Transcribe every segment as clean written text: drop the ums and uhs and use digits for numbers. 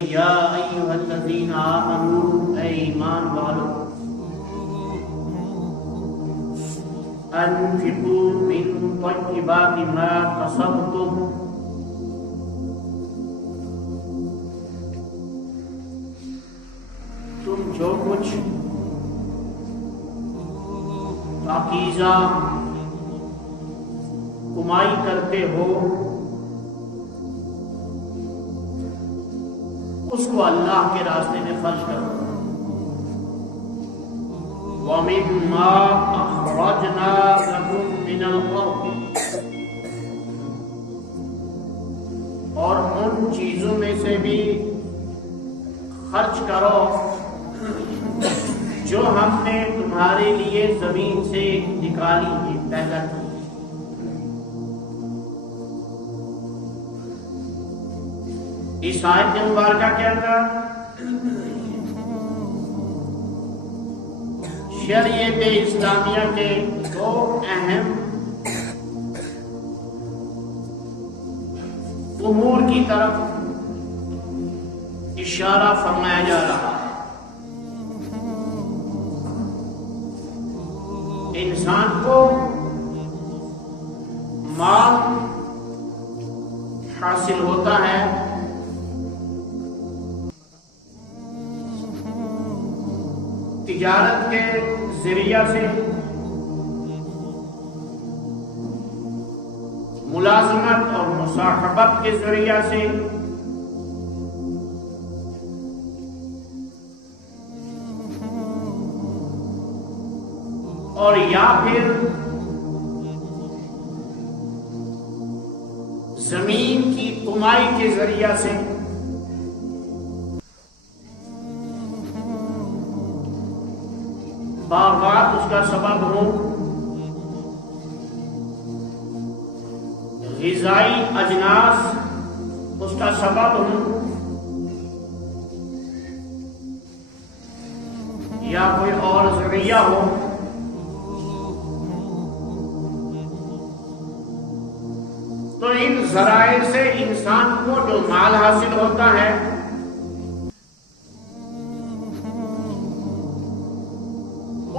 یا ایھا الذین آمنوا اے ایمان والو انفقوا من طیبات ما کسبتم تم جو کچھ پاکیزہ کمائی کرتے ہو اس کو اللہ کے راستے میں خرچ کرو. وَمِمَّا أَخْرَجْنَا لَكُم مِّنَ الْأَرْضِ اور ان چیزوں میں سے بھی خرچ کرو جو ہم نے تمہارے لیے زمین سے نکالی ہے، پیدا کی. اس آیت مبارکہ کے اندر شریعت اسلامیہ کے دو اہم امور کی طرف اشارہ فرمایا جا رہا ہے. انسان کو مال حاصل ہوتا ہے تجارت کے ذریعہ سے، ملازمت اور مصاحبت کے ذریعہ سے، اور یا پھر زمین کی کمائی کے ذریعہ سے. باغات اس کا سبب ہو، غذائی اجناس اس کا سبب ہو، یا کوئی اور ذریعہ ہو. تو ان ذرائع سے انسان کو جو مال حاصل ہوتا ہے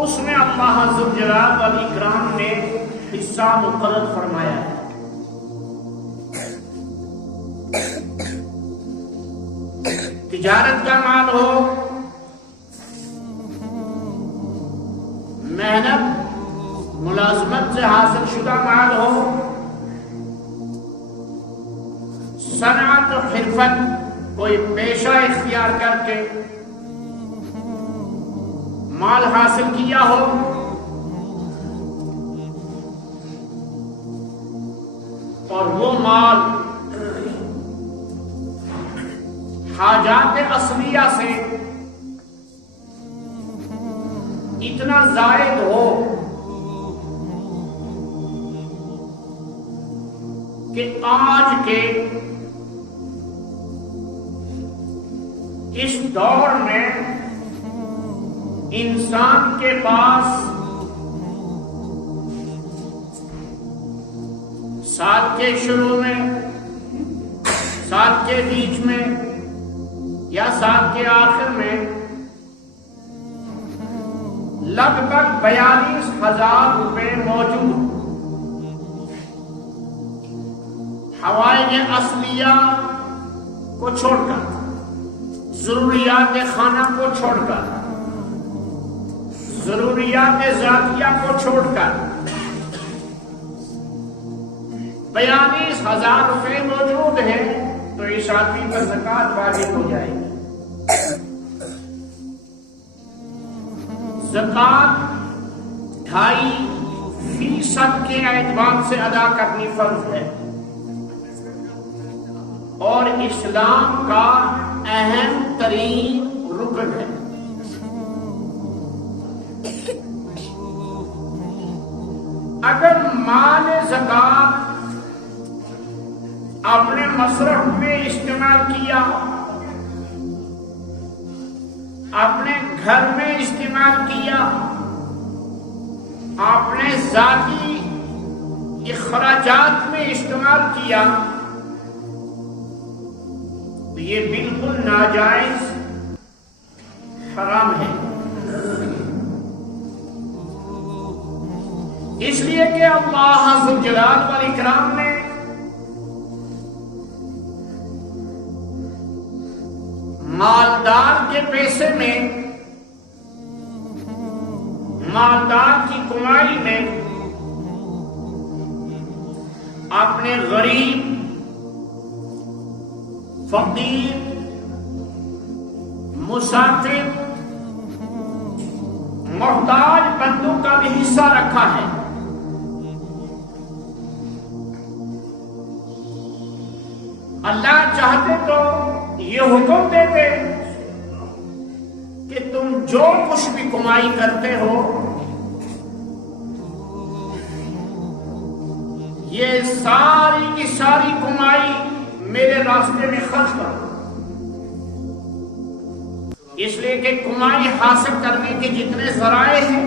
اس میں اللہ عز و جل والاکرام نے حصہ مقرر فرمایا ہے. تجارت کا مال ہو، محنت ملازمت سے حاصل شدہ مال ہو، صنعت و حرفت کوئی پیشہ اختیار کر کے مال حاصل کیا ہو، اور وہ مال حاجات اصلیہ سے اتنا زائد ہو کہ آج کے اس دور میں انسان کے پاس سال کے شروع میں، سال کے بیچ میں یا سال کے آخر میں لگ بھگ 42,000 روپے موجود حوائج اصلیہ کو چھوڑ کر، ضروریات خانہ کو چھوڑ کر، ضروریات ذاتیہ کو چھوڑ کر 42,000 روپے موجود ہیں. تو اس آدمی پر زکوٰۃ واجب ہو جائے گی. زکوٰۃ 2.5% کے اعتبار سے ادا کرنی فرض ہے، اور اسلام کا اہم ترین رکن ہے. اگر مال زکوٰۃ اپنے مصرف میں استعمال کیا، اپنے گھر میں استعمال کیا، اپنے ذاتی اخراجات میں استعمال کیا، یہ بالکل ناجائز حرام ہے، اس لیے کہ اللہ ذو الجلال والاکرام نے مالدار کے پیسے میں، مالدار کی کمائی میں اپنے غریب، فقیر، مسافر، محتاج بندوں کا بھی حصہ رکھا ہے۔ اللہ چاہتے تو یہ حکم دیتے کہ تم جو کچھ بھی کمائی کرتے ہو یہ ساری کی ساری کمائی میرے راستے میں خرچ کرو، اس لیے کہ کمائی حاصل کرنے کے جتنے ذرائع ہیں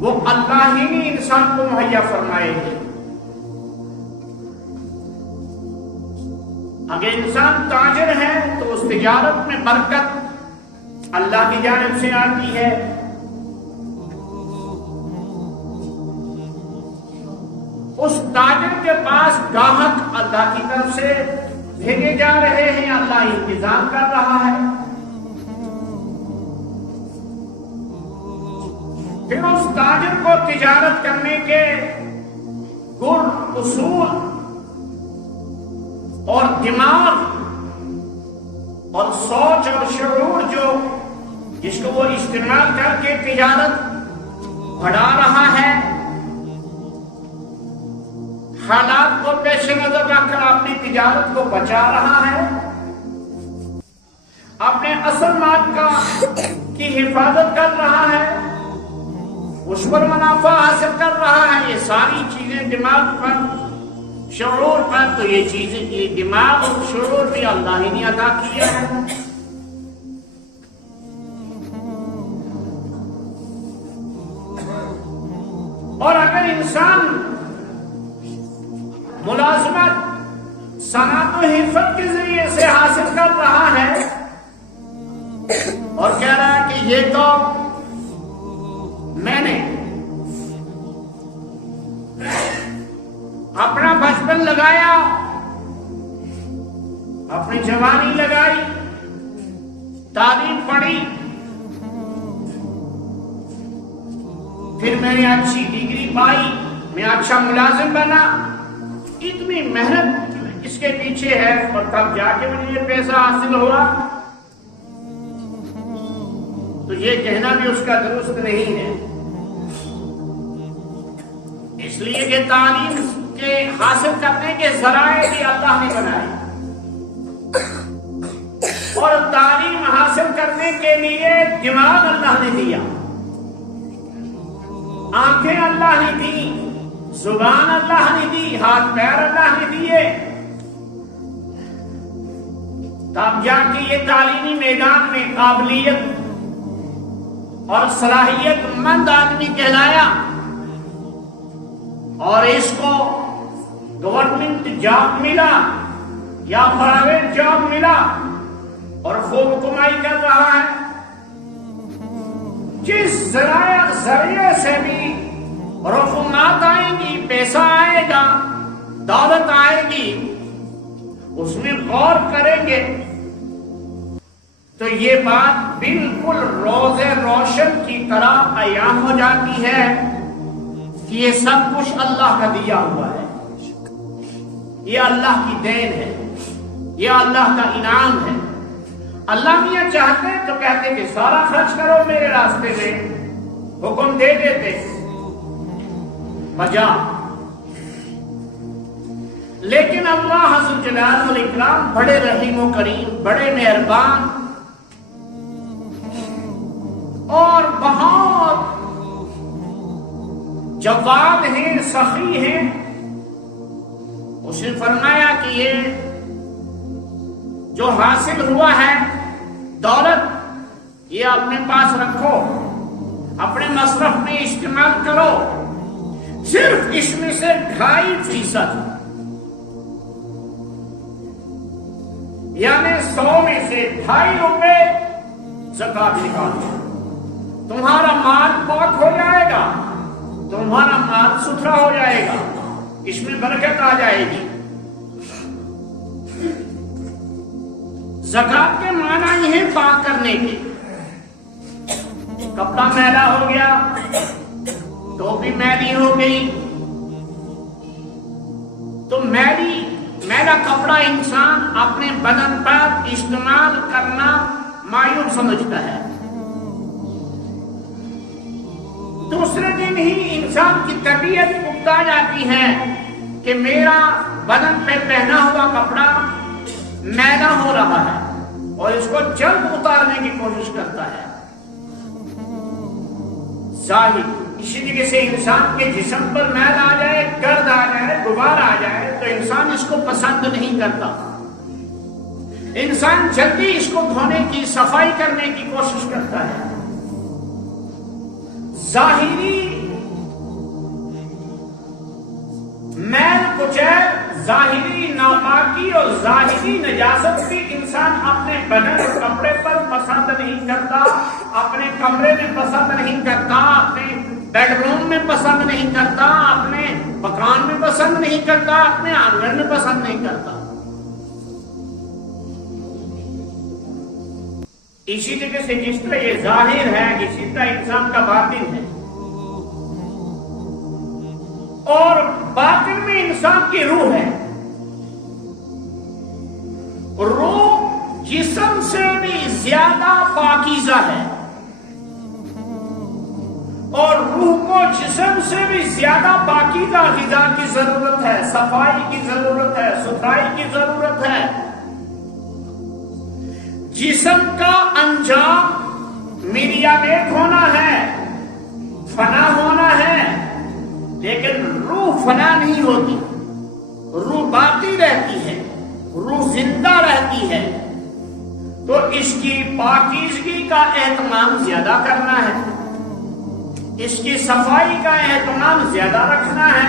وہ اللہ ہی نے انسان کو مہیا فرمائے ہیں۔ اگر انسان تاجر ہے تو اس تجارت میں برکت اللہ کی جانب سے آتی ہے، اس تاجر کے پاس گاہک اللہ کی طرف سے بھیجے جا رہے ہیں، اللہ انتظام کر رہا ہے۔ پھر اس تاجر کو تجارت کرنے کے گر، اصول اور دماغ اور سوچ اور شعور جس کو وہ استعمال کر کے تجارت بڑھا رہا ہے، حالات کو پیش نظر رکھ کر اپنی تجارت کو بچا رہا ہے، اپنے اصل مال کی حفاظت کر رہا ہے، اس پر منافع حاصل کر رہا ہے، یہ ساری چیزیں دماغ پر، شعور پر، تو یہ چیزیں، یہ دماغ اور شعور بھی اللہ ہی نے عطا کیا ہے۔ اور اگر انسان ملازمت صنعت و حرفت کے ذریعے سے حاصل کر رہا ہے اور کہہ رہا ہے کہ یہ تو میں نے اپنا بچپن لگایا، اپنی جوانی لگائی، تعلیم پڑھی، پھر میں نے اچھی ڈگری پائی، میں اچھا ملازم بنا، اتنی محنت اس کے پیچھے ہے اور تب جا کے مجھے یہ پیسہ حاصل ہوا، تو یہ کہنا بھی اس کا درست نہیں ہے۔ اس لیے کہ تعلیم کے حاصل کرنے کے ذرائع بھی اللہ نے بنائے، اور تعلیم حاصل کرنے کے لیے دماغ اللہ نے دیا، آنکھیں اللہ نے دی، زبان اللہ نے دی، ہاتھ پیر اللہ نے دیے، تب جا کے یہ تعلیمی میدان میں قابلیت اور صلاحیت مند آدمی کہلایا، اور اس کو گورنمنٹ جاب ملا یا پرائیویٹ جاب ملا اور خوب کمائی کر رہا ہے۔ جس ذریعے سے بھی رسومات آئیں گی، پیسہ آئے گا، دولت آئے گی، اس میں غور کریں گے تو یہ بات بالکل روز روشن کی طرح عیان ہو جاتی ہے کہ یہ سب کچھ اللہ کا دیا ہوا ہے، یہ اللہ کی دین ہے، یہ اللہ کا انعام ہے۔ اللہ میاں چاہتے تو کہتے کہ سارا خرچ کرو میرے راستے میں، حکم دے دیتے بجا، لیکن اللہ ذو الجلال والاکرام بڑے رحیم و کریم، بڑے مہربان اور بہت جواد ہیں، سخی ہیں۔ اس نے فرمایا کہ یہ جو حاصل ہوا ہے دولت، یہ اپنے پاس رکھو، اپنے مصرف میں استعمال کرو، صرف اس میں سے 2.5% یعنی 100 میں سے 2.5 روپے زکات نکالو، تمہارا مال پاک ہو جائے گا، تمہارا مال ستھرا ہو جائے گا، اس میں برکت آ جائے گی۔ زکات کے معنی یہ ہے پاک کرنے کے۔ کپڑا میلا ہو گیا، ٹوپی میلی ہو گئی، تو میلا کپڑا انسان اپنے بدن پر استعمال کرنا معیوب سمجھتا ہے۔ دوسرے دن ہی انسان کی طبیعت اکتا جاتی ہے کہ میرا بدن پہ پہنا ہوا کپڑا میلا ہو رہا ہے، اور اس کو جلد اتارنے کی کوشش کرتا ہے۔ ظاہر اسی طریقے سے انسان کے جسم پر میل آ جائے، گرد آ جائے، غبار آ جائے تو انسان اس کو پسند نہیں کرتا، انسان جلدی اس کو دھونے کی، صفائی کرنے کی کوشش کرتا ہے۔ ظاہری میل کچیل، ظاہری ناپاکی اور ظاہری نجاست بھی انسان اپنے بدن اور کپڑے پر پسند نہیں کرتا، اپنے کمرے میں پسند نہیں کرتا، اپنے بیڈ روم میں پسند نہیں کرتا، اپنے مکان میں پسند نہیں کرتا، اپنے آنگن میں پسند نہیں کرتا۔ اسی طرح سے جس طرح یہ ظاہر ہے، اسی طرح انسان کا باطن ہے، اور باطن میں انسان کی روح ہے۔ روح جسم سے بھی زیادہ پاکیزہ ہے، اور روح کو جسم سے بھی زیادہ پاکیزہ غذا کی ضرورت ہے، صفائی کی ضرورت ہے، ستھرائی کی ضرورت ہے۔ جسم کا انجام میریامیٹ ہونا ہے، فنا ہونا ہے، لیکن روح فنا نہیں ہوتی، روح باقی رہتی ہے، روح زندہ رہتی ہے۔ تو اس کی پاکیزگی کا اہتمام زیادہ کرنا ہے، اس کی صفائی کا اہتمام زیادہ رکھنا ہے۔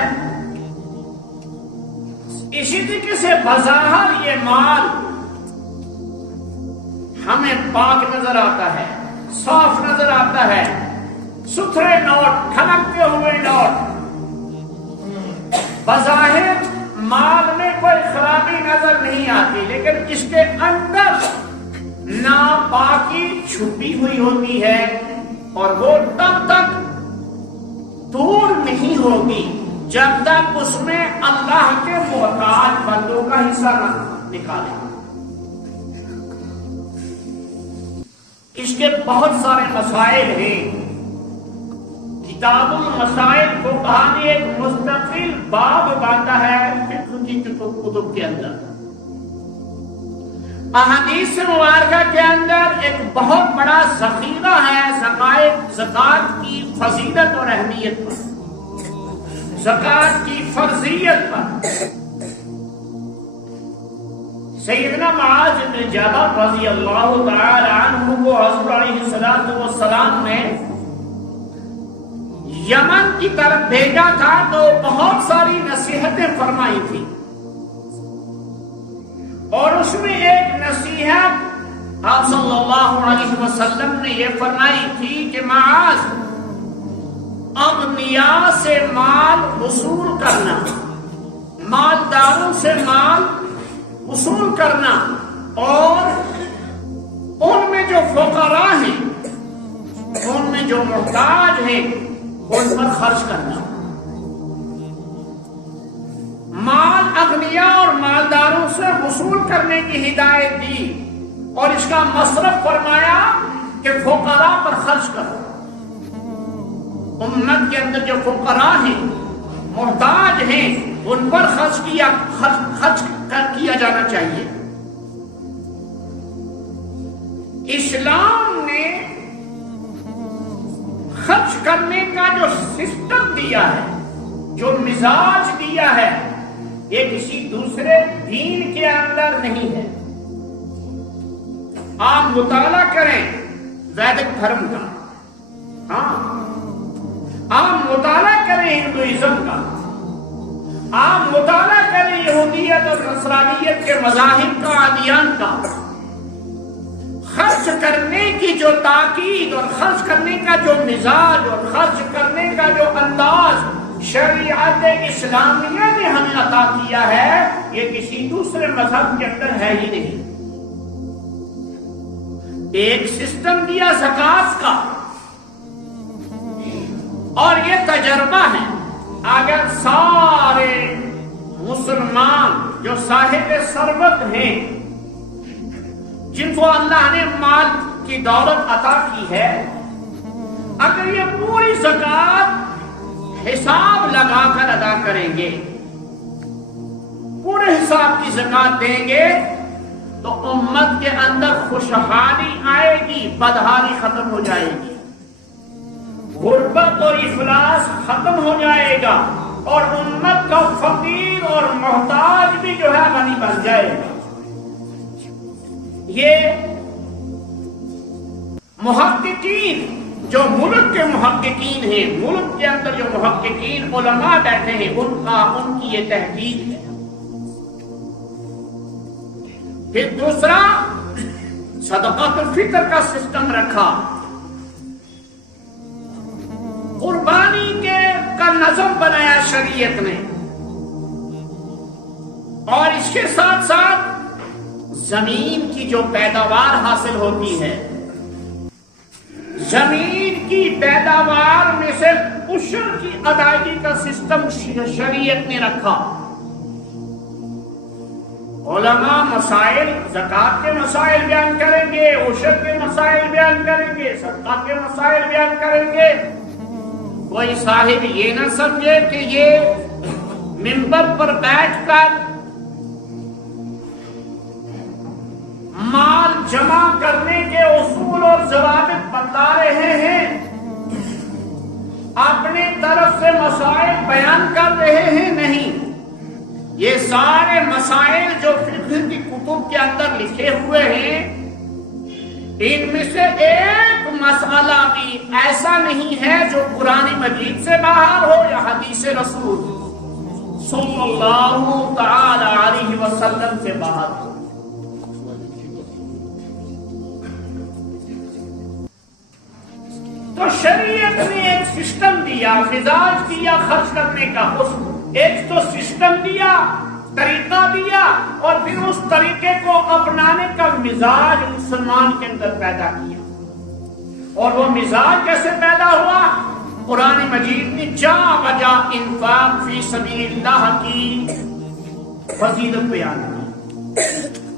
اسی طریقے سے بظاہر یہ مال ہمیں پاک نظر آتا ہے، صاف نظر آتا ہے، ستھرے نوٹ، کھنکتے ہوئے نوٹ، بظاہر مال میں کوئی خرابی نظر نہیں آتی، لیکن اس کے اندر ناپاکی چھپی ہوئی ہوتی ہے، اور وہ تب تک دور نہیں ہوگی جب تک اس میں اللہ کے محتاج بندوں کا حصہ نہ نکالے۔ اس کے بہت سارے مسائل ہیں، کتاب المسائل کو کہا کہ ایک مستقل باب بنتا ہے فقہ کی کتب کے اندر۔ احادیث مبارکہ کے اندر ایک بہت بڑا ذخیرہ ہے زکات کی فضیلت اور اہمیت پر، زکات کی فرضیت پر۔ سیدنا معاذ بن جبل رضی اللہ تعالی عنہ کو حضور علیہ السلام نے یمن کی طرف بھیجا تھا، تو بہت ساری نصیحتیں فرمائی تھی، اور اس میں ایک نصیحت آپ صلی اللہ علیہ وسلم نے یہ فرمائی تھی کہ معاذ، اغنیاء سے مال وصول کرنا، مالداروں سے مال وصول کرنا، اور ان میں جو فقراء ہیں، ان میں جو محتاج ہیں، ان پر خرچ کرنا۔ مال اغنیاء اور مالداروں سے وصول کرنے کی ہدایت دی، اور اس کا مصرف فرمایا کہ فقراء پر خرچ کرو۔ امت کے اندر جو فقراء ہیں، محتاج ہیں، ان پر خرچ کیا جانا چاہیے۔ اسلام نے خرچ کرنے کا جو سسٹم دیا ہے، جو مزاج دیا ہے، یہ کسی دوسرے دین کے اندر نہیں ہے۔ آپ مطالعہ کریں ویدک دھرم کا، ہاں، آپ مطالعہ کریں ہندوازم کا، آپ مطالعہ کریں یہودیت اور نصرانیت کے مذاہب کا، ادیان کا، کی جو تاکید اور خرچ کرنے کا جو مزاج اور خرچ کرنے کا جو انداز شریعت اسلامیہ نے ہمیں عطا کیا ہے، یہ کسی دوسرے مذہب کے اندر ہے ہی نہیں۔ ایک سسٹم دیا زکات کا، اور یہ تجربہ ہے، اگر سارے مسلمان جو صاحب ثروت ہیں، جن کو اللہ نے مال کی دولت عطا کی ہے، اگر یہ پوری زکات حساب لگا کر ادا کریں گے، پورے حساب کی زکات دیں گے، تو امت کے اندر خوشحالی آئے گی، بدحالی ختم ہو جائے گی، غربت اور افلاس ختم ہو جائے گا، اور امت کا فقیر اور محتاج بھی جو ہے غنی بن جائے گا۔ یہ محققین جو ملک کے محققین ہیں، ملک کے اندر جو محققین علماء بیٹھے ہیں، ان کی یہ تحقیق ہے۔ پھر دوسرا، صدقۃ الفطر کا سسٹم رکھا، قربانی کا نظم بنایا شریعت نے، اور اس کے ساتھ ساتھ زمین کی جو پیداوار حاصل ہوتی ہے، زمین کی پیداوار میں سے عشر کی ادائیگی کا سسٹم شریعت نے رکھا۔ علماء مسائل، زکات کے مسائل بیان کریں گے، عشر کے مسائل بیان کریں گے، صدقہ کے مسائل بیان کریں گے۔ کوئی صاحب یہ نہ سمجھے کہ یہ منبر پر بیٹھ کر مال جمع کرنے کے اصول اور ضوابط بتا رہے ہیں، اپنی طرف سے مسائل بیان کر رہے ہیں، نہیں۔ یہ سارے مسائل جو فقہ کی کتب کے اندر لکھے ہوئے ہیں، ان میں سے ایک مسئلہ بھی ایسا نہیں ہے جو قرآن مجید سے باہر ہو یا حدیث رسول صلی اللہ تعالی علیہ وسلم سے باہر ہو۔ تو شریعت نے ایک سسٹم دیا، مزاج دیا خرچ کرنے کا، ایک تو سسٹم دیا، طریقہ دیا، اور پھر اس طریقے کو اپنانے کا مزاج مسلمان کے اندر پیدا کیا۔ اور وہ مزاج کیسے پیدا ہوا؟ قرآن مجید نے جا بجا انفاق فی سبیل اللہ کی فضیلت بیان کی۔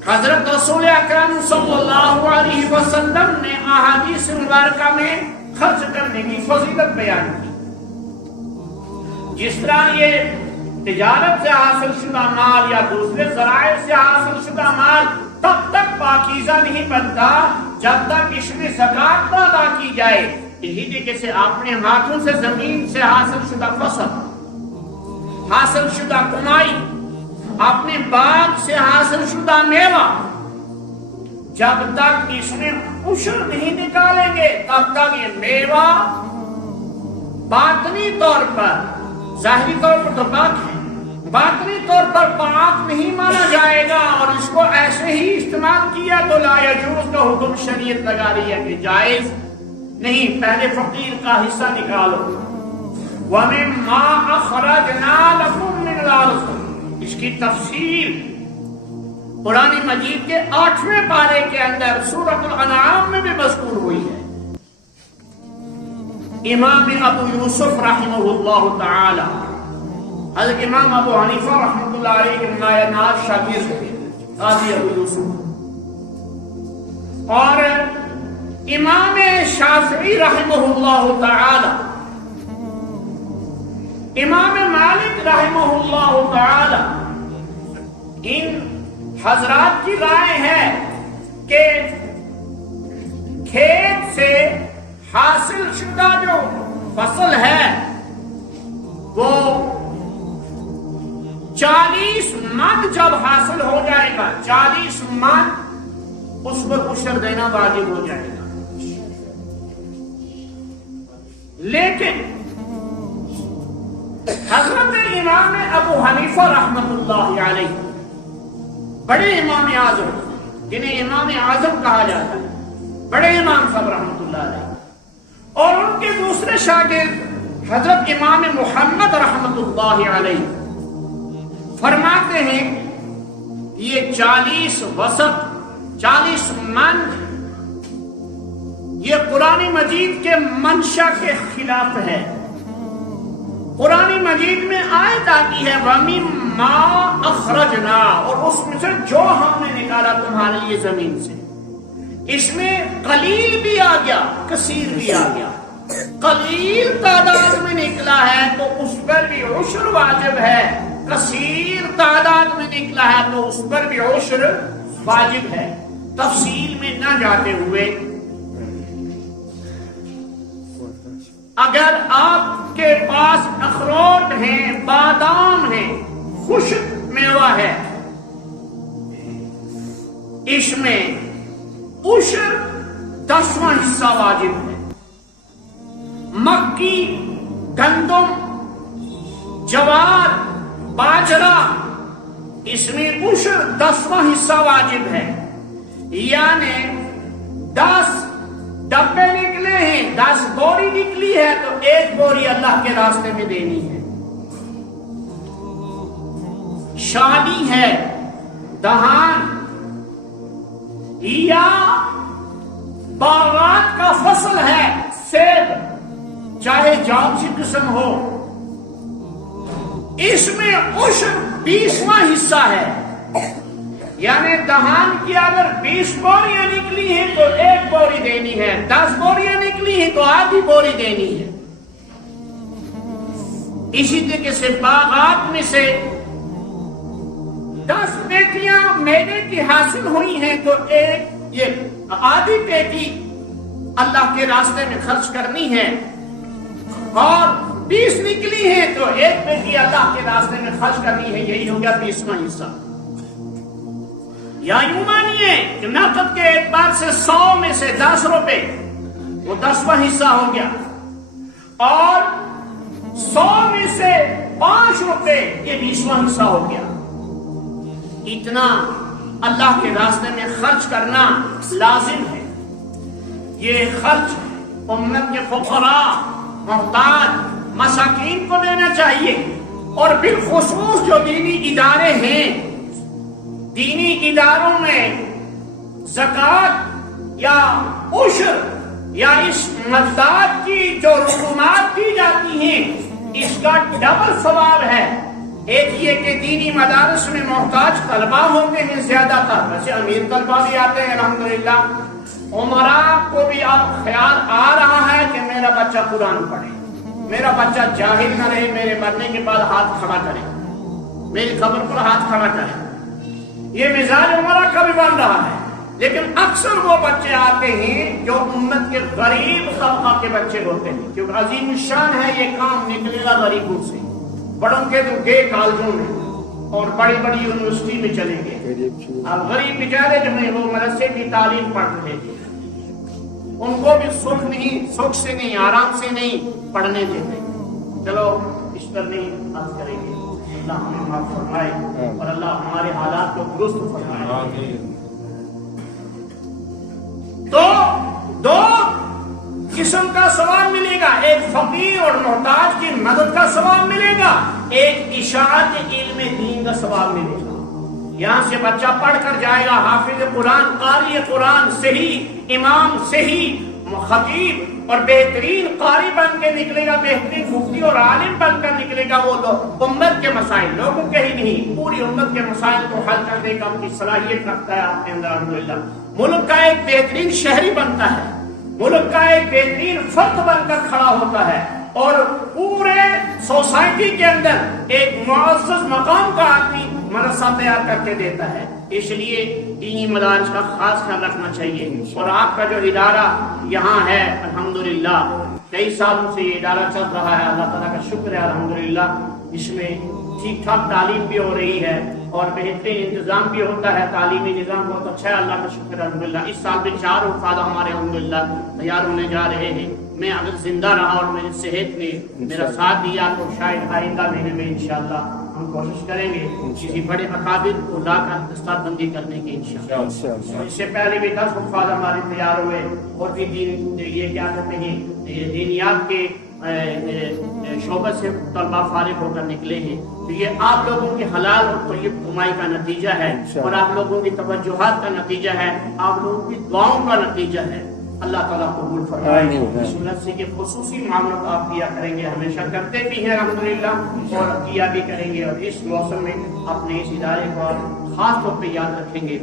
حضرت رسول اکرم صلی اللہ علیہ وسلم نے احادیث مبارکہ میں خرچ کرنے کی فضیلت بیان کی۔ جس طرح یہ تجارت سے حاصل شدہ مال یا دوسرے ذرائع سے حاصل شدہ مال تب تک پاکیزہ نہیں بنتا جب تک اس میں زکات نہ ادا کی جائے۔ اسی طریقے سے اپنے ہاتھوں سے زمین سے حاصل شدہ فصل، حاصل شدہ کمائی، اپنے باغ سے حاصل شدہ میوہ، جب تک اس میں عشر نہیں نکالیں گے تب تک یہ میوہ باطنی طور پر، ظاہری طور پر تو پاک ہے، باطنی طور پر پاک نہیں مانا جائے گا، اور اس کو ایسے ہی استعمال کیا تو لا یجوز کا حکم شریعت لگا رہی ہے کہ جائز نہیں، پہلے فقیر کا حصہ نکالو۔ وَمِمَّا أَخْرَجْنَا لَكُم مِّنَ الْأَرْضِ، اس کی تفصیل قرآن مجید کے 8ویں پارے کے اندر سورۃ الانعام میں بھی مذکور ہوئی ہے۔ امام ابو یوسف رحمہ اللہ تعالی، حضرت امام ابو حنیفہ رحمۃ اللہ علیہ کے نایاب شاگرد قاضی ابو یوسف، اور امام شافعی رحمہ اللہ تعالی، امام مالک رحمہ اللہ تعالی، ان حضرات کی رائے ہے کہ کھیت سے حاصل شدہ جو فصل ہے وہ 40 من جب حاصل ہو جائے گا، 40 من اس پر عشر دینا واجب ہو جائے گا۔ لیکن حضرت امام ابو حنیفہ رحمۃ اللہ علیہ، بڑے امام اعظم جنہیں امام اعظم کہا جاتا ہے، بڑے امام صاحب رحمۃ اللہ علیہ، اور ان کے دوسرے شاگرد حضرت امام محمد رحمۃ اللہ علیہ فرماتے ہیں یہ 40 وسق 40 منج یہ قرآن مجید کے منشا کے خلاف ہے۔ قرآن مجید میں آیت آتی ہے وَمِمَّا أَخْرَجْنَا، اور اس میں سے جو ہم نے نکالا تمہارے لیے زمین سے، اس میں قلیل بھی آ گیا کثیر بھی آ گیا۔ قلیل تعداد میں نکلا ہے تو اس پر بھی عشر واجب ہے، کثیر تعداد میں نکلا ہے تو اس پر بھی عشر واجب ہے۔ تفصیل میں نہ جاتے ہوئے، اگر آپ کے پاس اخروٹ ہیں، بادام ہیں، خشک میوہ ہے، اس میں عشر 10واں حصہ واجب ہے۔ مکی، گندم، جوار، باجرہ، اس میں عشر 10واں حصہ واجب ہے۔ یعنی 10 ڈبے نکلے ہیں، 10 بوری نکلی ہے تو 1 بوری اللہ کے راستے میں دینی ہے۔ شادی ہے، دہان یا باغات کا فصل ہے، سیب چاہے جام سی قسم ہو، اس میں عشر 20واں حصہ ہے۔ یعنی دہان کی اگر 20 بوریاں نکلی ہیں تو 1 بوری دینی ہے، 10 بوریاں نکلی ہیں تو آدھی بوری دینی ہے۔ اسی طریقے سے باغات میں سے 10 پیٹیاں میوے کی حاصل ہوئی ہیں تو یہ آدھی پیٹی اللہ کے راستے میں خرچ کرنی ہے، اور 20 نکلی ہیں تو 1 پیٹی اللہ کے راستے میں خرچ کرنی ہے، یہی ہو گیا 20واں حصہ۔ یا یوں مانیے کہ نقد کے اعتبار سے 100 میں سے 10 روپے وہ 10واں حصہ ہو گیا، اور 100 میں سے 5 روپے یہ 20واں حصہ ہو گیا۔ اتنا اللہ کے راستے میں خرچ کرنا لازم ہے۔ یہ خرچ امت کے فقراء، محتاج، مساکین کو دینا چاہیے، اور بالخصوص جو دینی ادارے ہیں، دینی اداروں میں زکوٰۃ یا عشر یا اس مقدار کی جو رسومات دی جاتی ہیں، اس کا ڈبل ثواب ہے۔ ایک یہ کہ دینی مدارس میں محتاج طلبہ ہوتے ہیں زیادہ تر، ویسے امیر طلبہ بھی آتے ہیں الحمدللہ، عمراء کو بھی اب خیال آ رہا ہے کہ میرا بچہ قرآن پڑھے، میرا بچہ جاہل نہ رہے، میرے مرنے کے بعد ہاتھ کھڑا کرے، میری قبر پر ہاتھ کھڑا کرے۔ یہ مزاج عمرہ کا بھی بن رہا ہے، لیکن اکثر وہ بچے آتے ہیں جو امت کے غریب طبقہ کے بچے ہوتے ہیں، کیونکہ عظیم الشان ہے یہ کام، نکلے گا غریبوں سے۔ بڑوں کے تو گئے کالجوں میں اور بڑی بڑی یونیورسٹی میں چلیں گے، اب غریب بیچارے جو ہیں وہ مدرسے کی تعلیم پڑھ رہے تھے، ان کو بھی سکھ سے نہیں، آرام سے نہیں پڑھنے دیتے۔ چلو اس پر نہیں بات کریں گے، اللہ ہمیں معاف فرمائے اور اللہ ہمارے حالات کو درست فرمائے۔ تو 2 قسم کا ثواب ملے گا، ایک فقیر اور محتاج کی مدد کا ثواب ملے گا، ایک اشاعت علم دین کا ثواب ملے گا۔ یہاں سے بچہ پڑھ کر جائے گا، حافظ قرآن، قاری قرآن، صحیح امام، صحیح خطیب اور بہترین قاری بن کے نکلے گا، بہترین مفتی اور عالم بن کر نکلے گا۔ وہ تو امت کے مسائل، لوگوں کے ہی نہیں، پوری امت کے مسائل کو حل کرنے کا اپنی صلاحیت رکھتا ہے آپ کے اندر الحمدللہ۔ ملک کا ایک بہترین شہری بنتا ہے، ملک کا ایک بہترین فرد بن کر کھڑا ہوتا ہے، اور پورے سوسائٹی کے اندر ایک معزز مقام کا آدمی مدرسہ تیار کر کے دیتا ہے۔ اس لیے دینی مدارس کا خاص خیال رکھنا چاہیے، اور آپ کا جو ادارہ یہاں ہے الحمدللہ کئی سالوں سے یہ ادارہ چل رہا ہے، اللہ تعالیٰ کا شکر ہے الحمدللہ، اس میں ٹھیک ٹھاک تعلیم بھی ہو رہی ہے اور بہترین انتظام بھی ہوتا ہے، تعلیمی نظام بہت اچھا ہے، اللہ کا شکر ہے الحمدللہ۔ اس سال بھی 4 حفاظ ہمارے الحمدللہ تیار ہونے جا رہے ہیں۔ میں اگر زندہ رہا اور میری صحت نے میرا ساتھ دیا تو شاید آئندہ مہینے میں انشاءاللہ ہم ہم کوشش کریں گے کسی بڑے اکابر کو لا کر دستار بندی کرنے کی انشاءاللہ۔ اس سے پہلے بھی 10 حفاظ ہمارے تیار ہوئے اور بھی دین یہ کیا کہتے ہیں دینیات کے شعبہ سے طلبہ فارغ ہو کر نکلے ہیں، تو یہ آپ لوگوں کی حلال اور طیب کمائی کا نتیجہ ہے اور آپ لوگوں کی توجہات کا نتیجہ ہے، آپ لوگوں کی دعاؤں کا نتیجہ ہے۔ اللہ تعالیٰ قبول فرمائے۔ اس صورت سے کہ خصوصی معاملات آپ کیا کریں گے، ہمیشہ کرتے بھی ہیں الحمدللہ اور کیا بھی کریں گے، اور اس موسم میں اپنے اس ادارے کو خاص طور پہ یاد رکھیں گے۔